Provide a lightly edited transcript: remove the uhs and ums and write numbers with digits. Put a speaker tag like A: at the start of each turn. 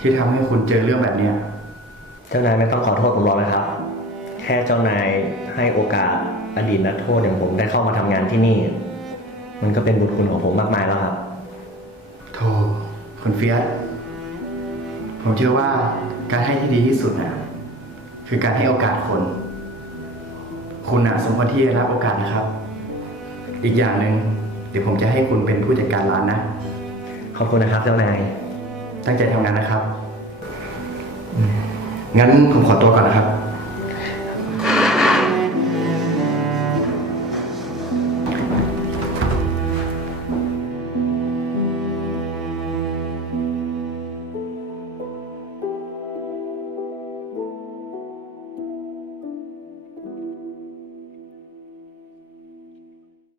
A: ที่ทำให้คุณเจอเรื่องแบบเนี้ย
B: เจ้านายไม่ต้องขอโทษผมหรอกนะครับ แค่เจ้านายให้โอกาสอดีตนักโทษอย่างผมได้เข้ามาทำงานที่นี่ มันก็เป็นบุญคุณของผมมากมายแล้วครับ
A: โธ่คุณเฟียสผมเชื่อว่าการให้ที่ดีที่สุดนะคือการให้โอกาสคน คุณสมควรที่จะรับโอกาสนะครับ อีกอย่างหนึ่งเดี๋ยวผมจะให้คุณเป็นผู้จัดการร้านนะ
B: ขอบคุณนะครับเจ้านาย
A: ตั้งใจทำงานนะครับ งั้นผมขอตัวก่อนนะครับ